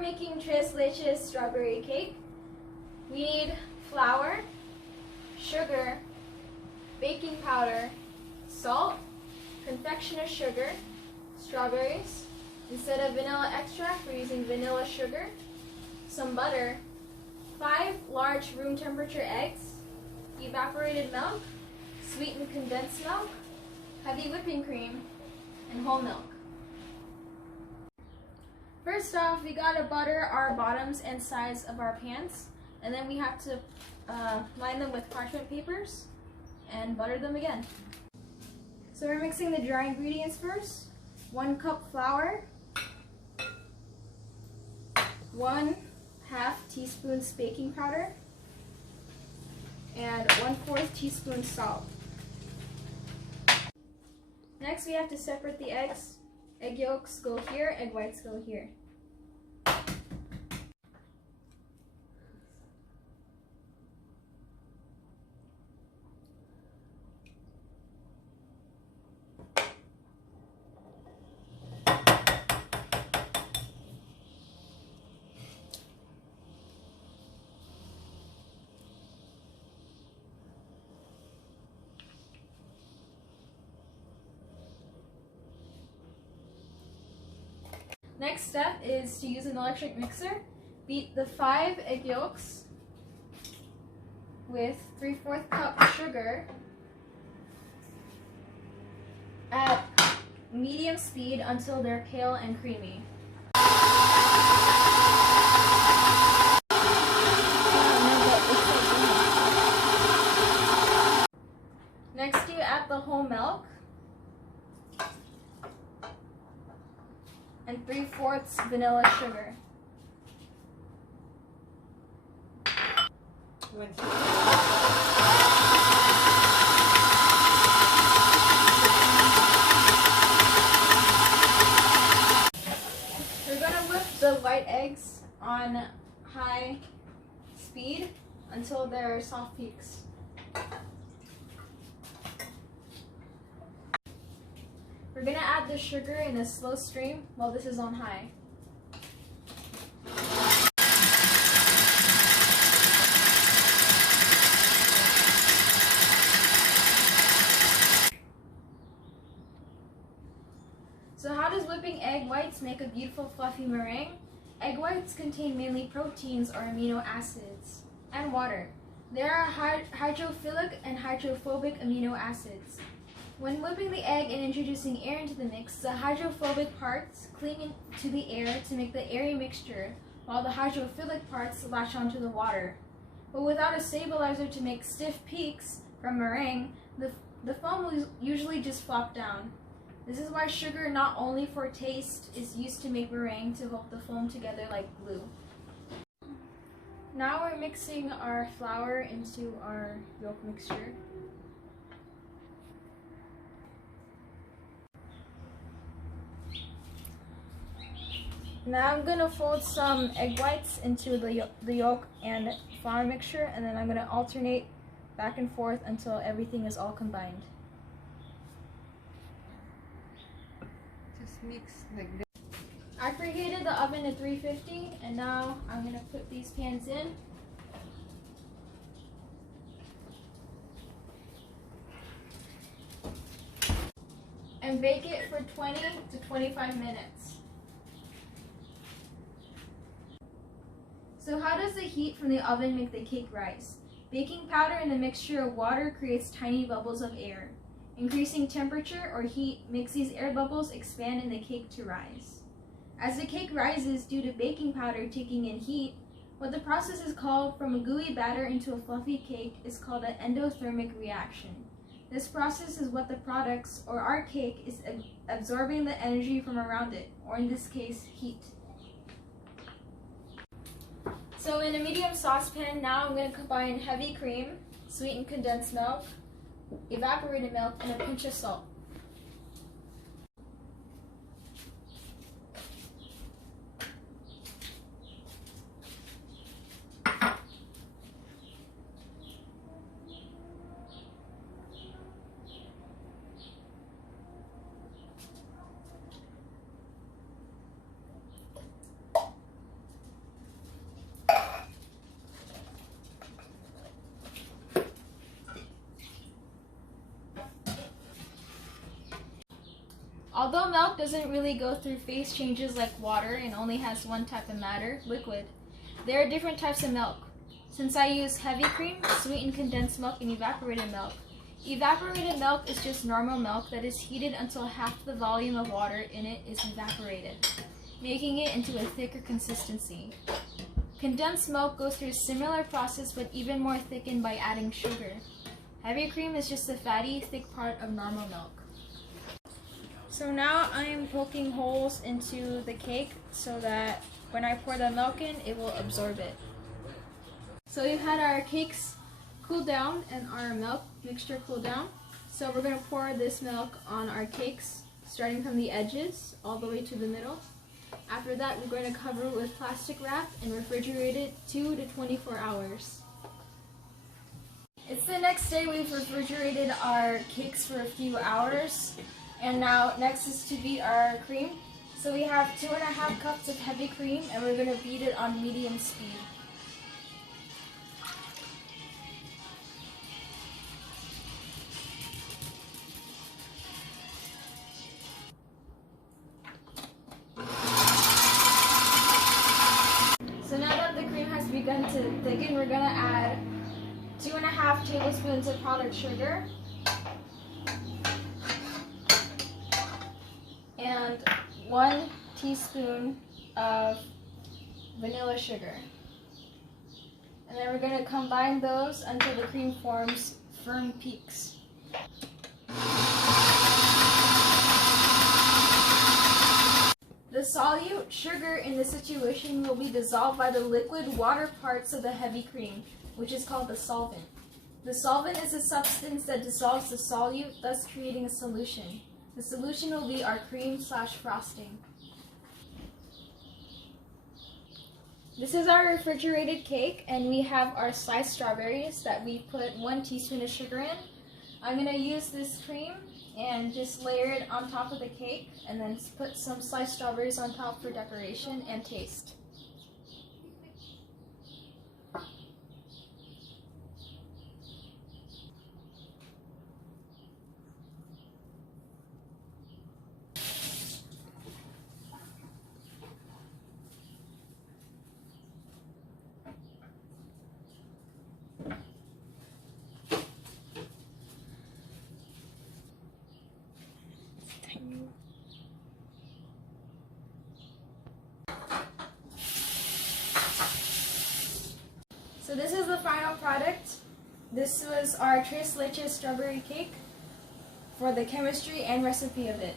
we're making tres leches strawberry cake, we need flour, sugar, baking powder, salt, confectioner's sugar, strawberries. Instead of vanilla extract, we're using vanilla sugar, some butter, 5 large room temperature eggs, evaporated milk, sweetened condensed milk, heavy whipping cream, and whole milk. First off, we gotta butter our bottoms and sides of our pans, and then we have to line them with parchment papers and butter them again. So we're mixing the dry ingredients first. 1 cup flour, 1/2 teaspoon baking powder, and 1/4 teaspoon salt. Next, we have to separate the eggs. Egg yolks go here, egg whites go here. Next step is to use an electric mixer. Beat the 5 egg yolks with 3/4 cup sugar at medium speed until they're pale and creamy. Next, you add the whole milk and 3/4 vanilla sugar. We're going to whip the white eggs on high speed until they're soft peaks. We're going to add the sugar in a slow stream while this is on high. So how does whipping egg whites make a beautiful fluffy meringue? Egg whites contain mainly proteins or amino acids and water. There are hydrophilic and hydrophobic amino acids. When whipping the egg and introducing air into the mix, the hydrophobic parts cling to the air to make the airy mixture, while the hydrophilic parts latch onto the water. But without a stabilizer to make stiff peaks from meringue, the foam will usually just flop down. This is why sugar, not only for taste, is used to make meringue to hold the foam together like glue. Now we're mixing our flour into our yolk mixture. Now I'm going to fold some egg whites into the yolk and flour mixture, and then I'm going to alternate back and forth until everything is all combined. Just mix like this. I preheated the oven to 350, and now I'm going to put these pans in. And bake it for 20 to 25 minutes. So how does the heat from the oven make the cake rise? Baking powder in a mixture of water creates tiny bubbles of air. Increasing temperature or heat makes these air bubbles expand in the cake to rise. As the cake rises due to baking powder taking in heat, what the process is called from a gooey batter into a fluffy cake is called an endothermic reaction. This process is what the products, or our cake, is absorbing the energy from around it, or in this case, heat. So in a medium saucepan, now I'm going to combine heavy cream, sweetened condensed milk, evaporated milk, and a pinch of salt. Although milk doesn't really go through phase changes like water and only has one type of matter, liquid, there are different types of milk. Since I use heavy cream, sweetened condensed milk, and evaporated milk. Evaporated milk is just normal milk that is heated until half the volume of water in it is evaporated, making it into a thicker consistency. Condensed milk goes through a similar process but even more thickened by adding sugar. Heavy cream is just the fatty, thick part of normal milk. So now I am poking holes into the cake so that when I pour the milk in, it will absorb it. So we've had our cakes cool down and our milk mixture cool down. So we're going to pour this milk on our cakes, starting from the edges all the way to the middle. After that, we're going to cover it with plastic wrap and refrigerate it 2 to 24 hours. It's the next day. We've refrigerated our cakes for a few hours. And now next is to beat our cream. So we have 2.5 cups of heavy cream and we're going to beat it on medium speed. So now that the cream has begun to thicken, we're going to add 2.5 tablespoons of powdered sugar and 1 teaspoon of vanilla sugar. And then we're going to combine those until the cream forms firm peaks. The solute sugar in this situation will be dissolved by the liquid water parts of the heavy cream, which is called the solvent. The solvent is a substance that dissolves the solute, thus creating a solution. The solution will be our cream/frosting. This is our refrigerated cake, and we have our sliced strawberries that we put 1 teaspoon of sugar in. I'm going to use this cream and just layer it on top of the cake, and then put some sliced strawberries on top for decoration and taste. So this is the final product. This was our Tres Leches strawberry cake for the chemistry and recipe of it.